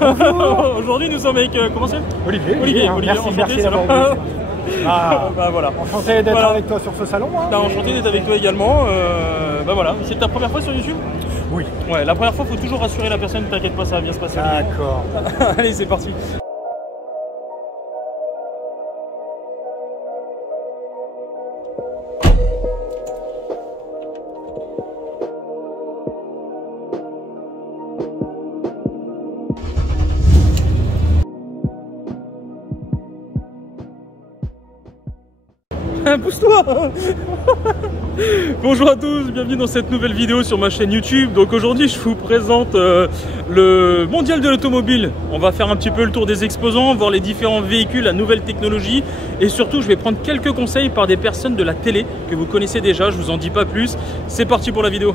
bonjour. Aujourd'hui nous sommes avec, comment c'est Olivier. Olivier, Merci ça va. Bah voilà. Enchanté d'être avec toi sur ce salon. Hein, enchanté d'être avec toi également. Bah voilà, c'est ta première fois sur YouTube? Oui. Ouais, la première fois faut toujours rassurer la personne, t'inquiète pas, ça va bien se passer. D'accord. Allez, c'est parti. Pousse-toi. Bonjour à tous, bienvenue dans cette nouvelle vidéo sur ma chaîne YouTube. Donc aujourd'hui je vous présente le mondial de l'automobile. On va faire un petit peu le tour des exposants, voir les différents véhicules, la nouvelle technologie. Et surtout je vais prendre quelques conseils par des personnes de la télé que vous connaissez déjà, je vous en dis pas plus. C'est parti pour la vidéo.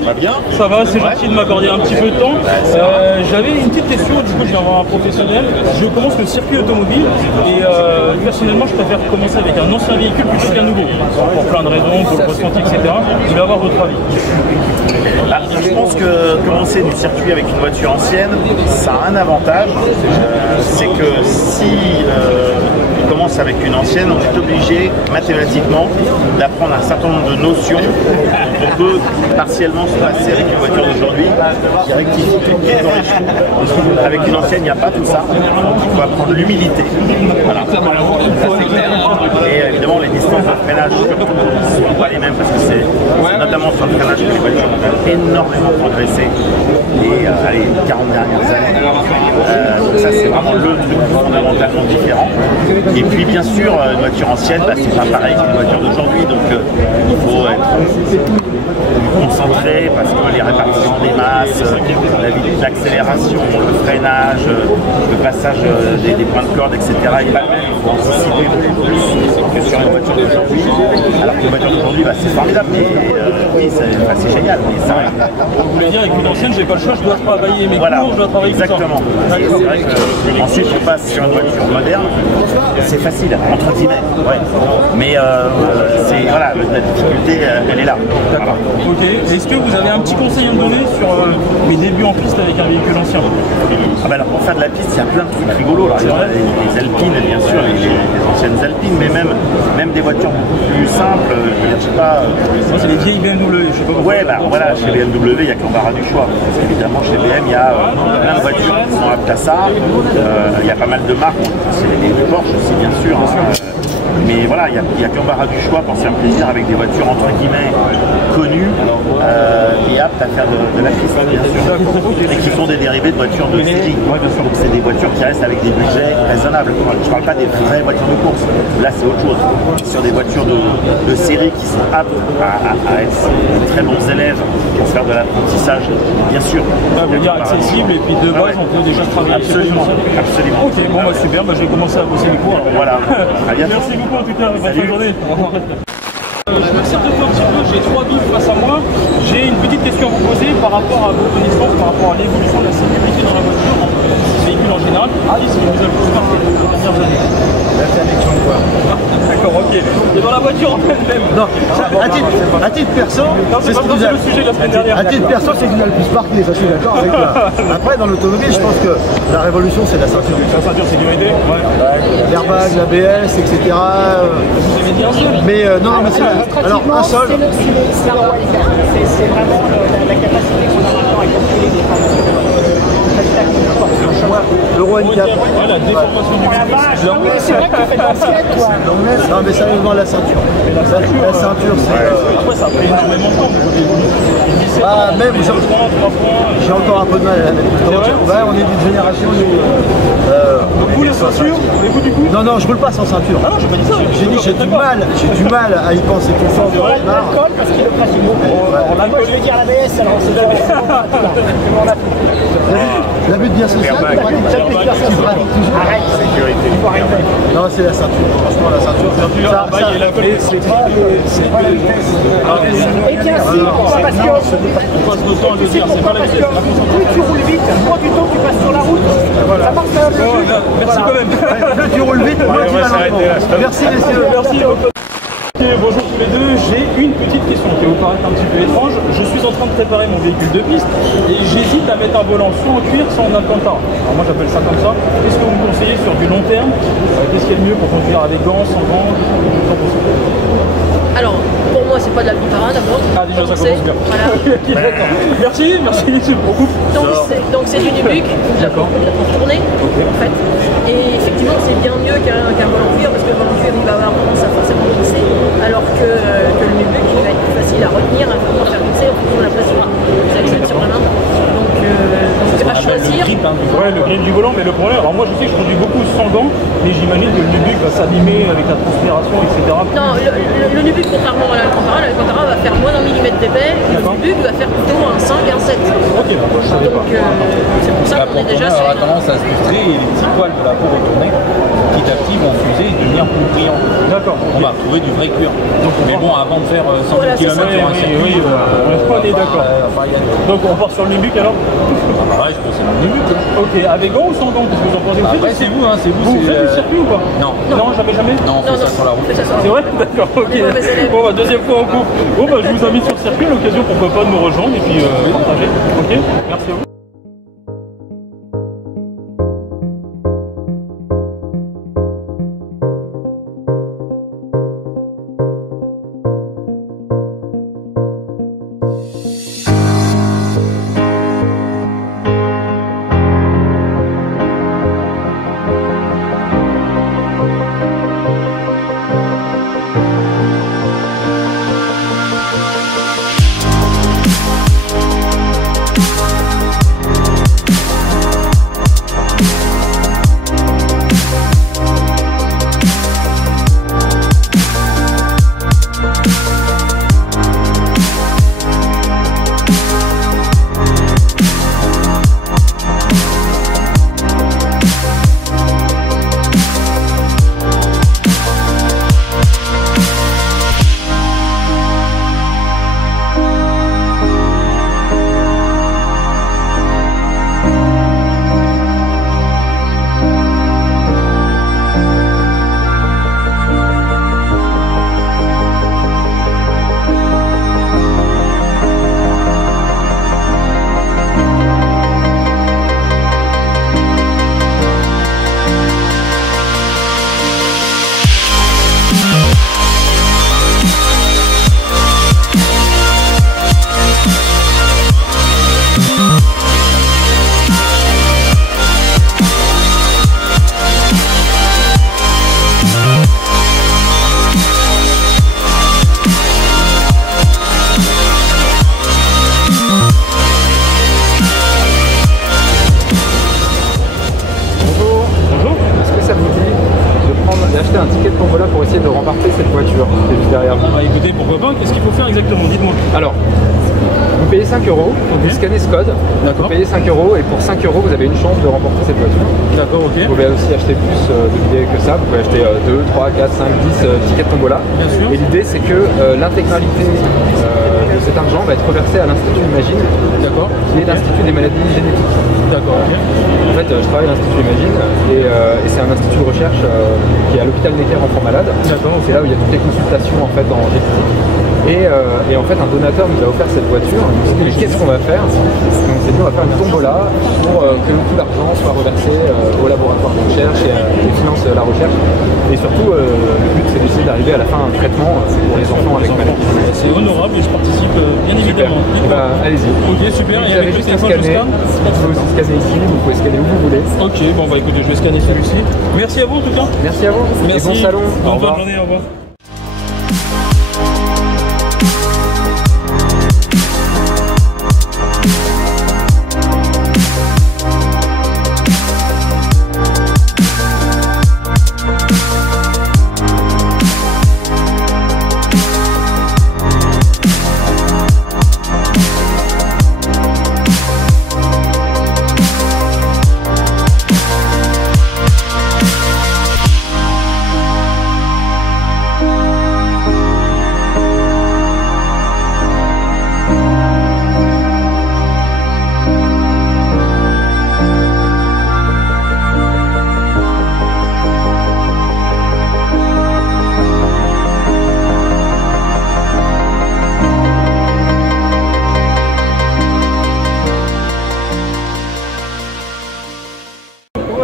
Ça va bien? Ça va, c'est gentil de m'accorder un petit peu de temps. J'avais une petite question, du coup je viens voir un professionnel. Je commence le circuit automobile et personnellement je préfère commencer avec un ancien véhicule plutôt qu'un nouveau. Pour plein de raisons, pour le ressenti, etc. Je voulais avoir votre avis. Je pense que commencer du circuit avec une voiture ancienne, ça a un avantage. C'est que si on commence avec une ancienne, on est obligé mathématiquement d'apprendre un certain nombre de notions dont on peut partiellement se passer avec une voiture d'aujourd'hui qui rectifie tout, qui corrige tout. Avec une ancienne, il n'y a pas tout ça. Donc il faut apprendre l'humilité. Voilà. Et évidemment, les distances de freinage ne sont pas les mêmes parce que c'est notamment sur le freinage que les voitures ont énormément progressé les 40 dernières années. Donc ça, c'est vraiment le truc fondamentalement différent. Et puis, bien sûr, une voiture ancienne, c'est pas pareil qu'une voiture d'aujourd'hui. Donc il faut être concentré parce que les répartitions des masses, l'accélération, le freinage, le passage des points de corde, etc. est pas le même. Il faut anticiper beaucoup plus que sur une voiture d'aujourd'hui. Alors qu'une voiture d'aujourd'hui, c'est formidable. Et, oui, c'est génial. Vous voulez dire avec une ancienne, j'ai pas le choix, je dois travailler mes cours, je dois travailler exactement. C'est vrai que ensuite on passe sur une voiture moderne, c'est facile entre guillemets. Ouais. Mais voilà, la difficulté, elle est là. D'accord. Ok. Est-ce que vous avez un petit conseil à me donner sur mes débuts en piste avec un véhicule ancien? Alors pour faire de la piste, il y a plein de trucs rigolos. Alors, il y a les Alpines, bien sûr, les anciennes Alpines, mais même des voitures beaucoup plus simples. Je sais pas. Moi, c'est les vieilles BMW. Je sais pas. Ouais, voilà, chez BMW, il n'y a que l'embarras du choix. Parce qu'évidemment, chez BM, il y a plein de voitures qui sont aptes à ça. Il y a pas mal de marques. C'est les Porsche aussi, bien sûr. Mais voilà, il y a que l'embarras du choix pour se faire plaisir avec des voitures entre guillemets connues et aptes à faire de la piste, bien sûr. Et qui sont des dérivés de voitures de série. Donc c'est des voitures qui restent avec des budgets raisonnables. Je ne parle pas des vraies voitures de course. Là, c'est autre chose. Sur des voitures de série qui sont aptes à être de très bons élèves pour faire de l'apprentissage, bien sûr. Vous dire accessible et puis de base, on peut déjà travailler. Absolument. Ok, bon, super, je vais commencer à bosser les cours. Voilà. À bientôt. Merci beaucoup en tout cas, bonne fin de journée. Je m'accepte un petit peu, j'ai 3 billes face à moi. J'ai une petite question à vous poser par rapport à vos connaissances, par rapport à l'évolution de la sécurité dans la voiture, en véhicule en général. Qu'est-ce qui vous a le plus marqué ces dernières années? L'interdiction de quoi? D'accord, ok. Et dans la voiture en elle-même? Non, à titre perso, c'est ce qui nous a le sujet la semaine dernière. À titre perso, c'est ce qui nous a le plus marqué, ça je suis d'accord avec toi. Après, dans l'automobile, je pense que la révolution, c'est la ceinture. La ceinture sécurité? Ouais. L'airbag, l'ABS, etc. Vous aimez bien ça? Mais non, mais c'est alors un seul. C'est la wildcard. C'est vraiment la capacité qu'on a maintenant à calculer des informations. L'Euro NCAP. Ouais, la déformation du véhicule. C'est vrai que tu fais de basket, toi. Non, mais sérieusement, la ceinture. La ceinture, c'est. Après, ça a pris énormément de temps. Même j'ai encore un peu de mal à la mettre. Ouais, on est d'une génération où. Vous, la ceinture, voulez-vous du coup? Non, je roule pas sans ceinture. Ah non, j'ai pas dit ça. J'ai dit j'ai du mal à y penser tout le temps. L'alcool, parce qu'il le pratique beaucoup. Moi, je vais dire l'ABS, alors c'est l'ABS. La but bien social, tu pratiques toujours. Arrête, sécurité. Il faut arrêter. Non, c'est la ceinture. Franchement, la ceinture, c'est pas la vitesse. Eh bien, si, parce que plus tu roules vite, moins du temps tu passes sur la route. Ça marche un peu. Merci quand même. Plus tu roules vite, moins tu vas lentement. Merci messieurs. Merci. Bonjour tous les deux, j'ai une petite question qui va vous paraître un petit peu étrange. Je suis en train de préparer mon véhicule de piste et j'hésite à mettre un volant soit en cuir, soit en Alcantara. Alors moi j'appelle ça comme ça. Qu'est-ce que vous me conseillez sur du long terme? Qu'est-ce qui est le mieux pour conduire avec gants, sans gants? Alors, pour moi, c'est pas de l'Alcantara d'abord. Ah, déjà ça commence bien. Voilà. Okay, d'accord. Merci beaucoup. Donc c'est du nubuck, d'accord. pour tourner, en fait. Et effectivement, c'est bien mieux qu'un volant cuir, parce que le volant cuir, il va avoir tendance à forcément glisser, alors que le nubuck, il va être plus facile à retenir, à faire glisser en fonction de la pression. Vous avez ça sur la main. Donc à choisir. Ouais, le grip du volant, mais le problème, alors moi je sais que je conduis beaucoup sans gants, mais j'imagine que le nubuck va s'abîmer avec la transpiration, etc. Non, le nubuck, contrairement à l'Alcantara va faire moins d'un millimètre d'épais, et le nubuck va faire plutôt un 5 et un 7. Ok, moi je savais pas. C'est pour ça qu'on est déjà sur. On aura tendance à se frustrer et les petits poils de la peau retournés, petit à petit, vont fuser et devenir plus brillants. D'accord. On va retrouver du vrai cuir. Mais bon, avant de faire 100 Voilà, km sur un circuit, on est d'accord. Donc on part sur le nubuck alors? Ouais, je pense que c'est le nubuck. Ok, avec gants ou sans gants? Parce que vous en pensez aussi? Après, c'est vous, hein, c'est vous. Vous faites du circuit ou pas? Non. Non, jamais? Non, on fait ça sur la route. C'est vrai? D'accord, ok. Bon, bah, deuxième fois en cours. Bon, bah, je vous invite sur le circuit, à l'occasion, pourquoi pas de nous rejoindre et puis partager. Ok, merci à vous. d'acheter un ticket de tombola pour essayer de remporter cette voiture qui est juste derrière vous. Bah écoutez, pourquoi pas, qu'est-ce qu'il faut faire exactement? Dites-moi. Alors, vous payez 5 €, vous scannez ce code, vous payez 5 € et pour 5 € vous avez une chance de remporter cette voiture. D'accord, ok. Vous pouvez aussi acheter plus de billets que ça, vous pouvez acheter 2, 3, 4, 5, 10 tickets de tombola. Bien sûr. Et l'idée c'est que l'intégralité de cet argent va être reversé à l'Institut Imagine, qui est l'Institut des maladies génétiques. D'accord, ok. En fait, je travaille à l'Institut Imagine et c'est un institut de recherche qui est à l'hôpital Necker Enfants Malades. C'est là où il y a toutes les consultations en fait en génétique. Et en fait, un donateur nous a offert cette voiture. On s'est dit, mais qu'est-ce qu'on va faire? Et on s'est dit, on va faire une tombola pour que le coût d'argent soit reversé au laboratoire de recherche et qui finance la recherche. Et surtout, le but, c'est d'essayer d'arriver à la fin à un traitement pour les enfants avec maladie. C'est honorable et je participe bien évidemment. Allez-y. Ok, super. Et avec le téléphone, je scanne. Vous pouvez aussi scanner ici, vous pouvez scanner où vous voulez. Ok, bon, bah écoutez, je vais scanner celui-ci. Merci à vous en tout cas. Merci à vous. Merci. Et bon salon. Au revoir. Bonne journée, au revoir.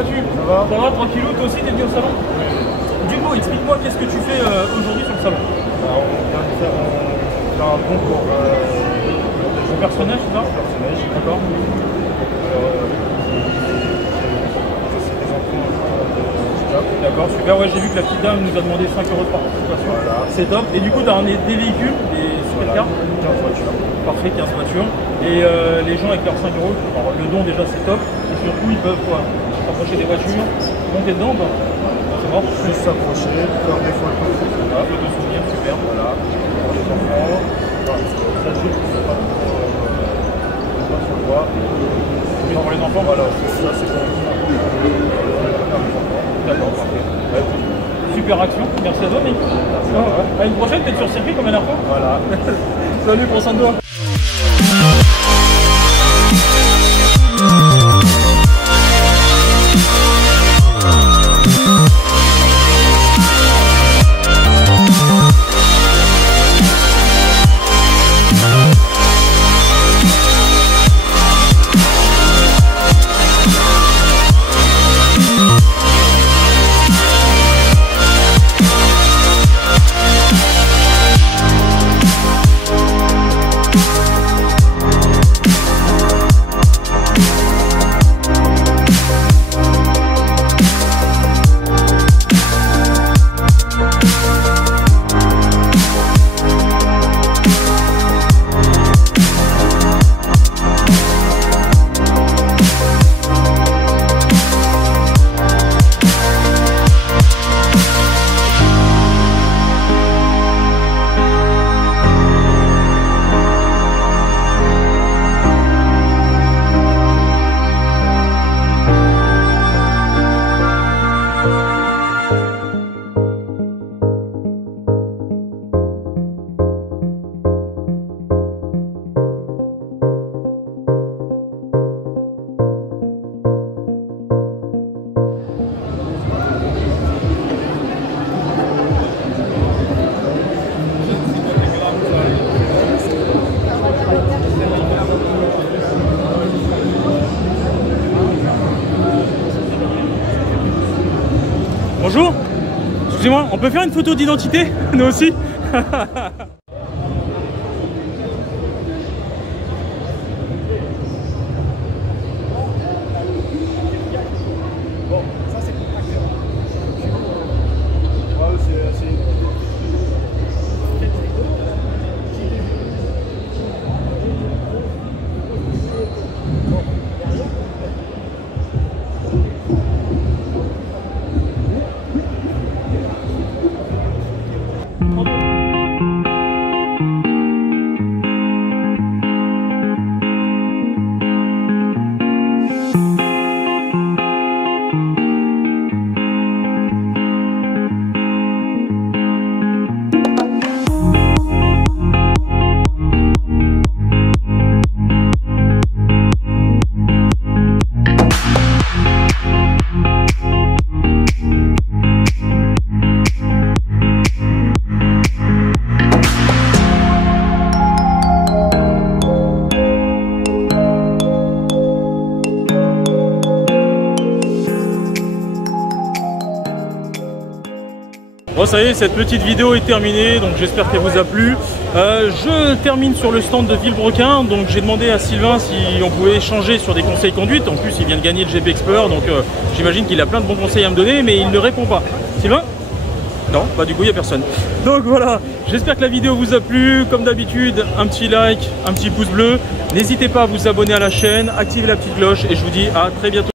vas-tu? Ça va? Ça va, tranquillou, toi aussi t'es venu au salon? Oui. Du coup, explique-moi qu'est-ce que tu fais aujourd'hui sur le salon? Alors, on vient de faire un bon pour le personnage, c'est ça? le personnage. D'accord. D'accord, super. Ouais, j'ai vu que la petite dame nous a demandé 5 € de participation. Voilà. C'est top. Et du coup, tu as ramené des véhicules, des supercars. 15 voitures. Parfait, 15 voitures. Et les gens avec leurs 5 €, alors le don déjà c'est top. Et surtout, ils peuvent quoi, s'approcher des voitures, monter dedans. C'est mort. Juste s'approcher, faire des photos. Voilà, photos de souvenirs, super. Voilà. Pour les enfants. Ça gîte, c'est pas trop sur le bois. Mais pour les enfants, voilà. Ça, c'est pour d'accord, parfait. Ouais, super action, merci à toi mec. À une prochaine, peut-être sur le circuit comme la dernière fois. Voilà. Salut, prends soin de toi. Bonjour, excusez-moi, on peut faire une photo d'identité, nous aussi? Bon, ça y est, cette petite vidéo est terminée, donc j'espère qu'elle vous a plu. Je termine sur le stand de Villebrequin, donc j'ai demandé à Sylvain si on pouvait échanger sur des conseils conduite. En plus, il vient de gagner le GP Explorer, donc j'imagine qu'il a plein de bons conseils à me donner, mais il ne répond pas. Sylvain? Non, bah du coup il n'y a personne. Donc voilà, j'espère que la vidéo vous a plu. Comme d'habitude, un petit like, un petit pouce bleu. N'hésitez pas à vous abonner à la chaîne, activer la petite cloche et je vous dis à très bientôt.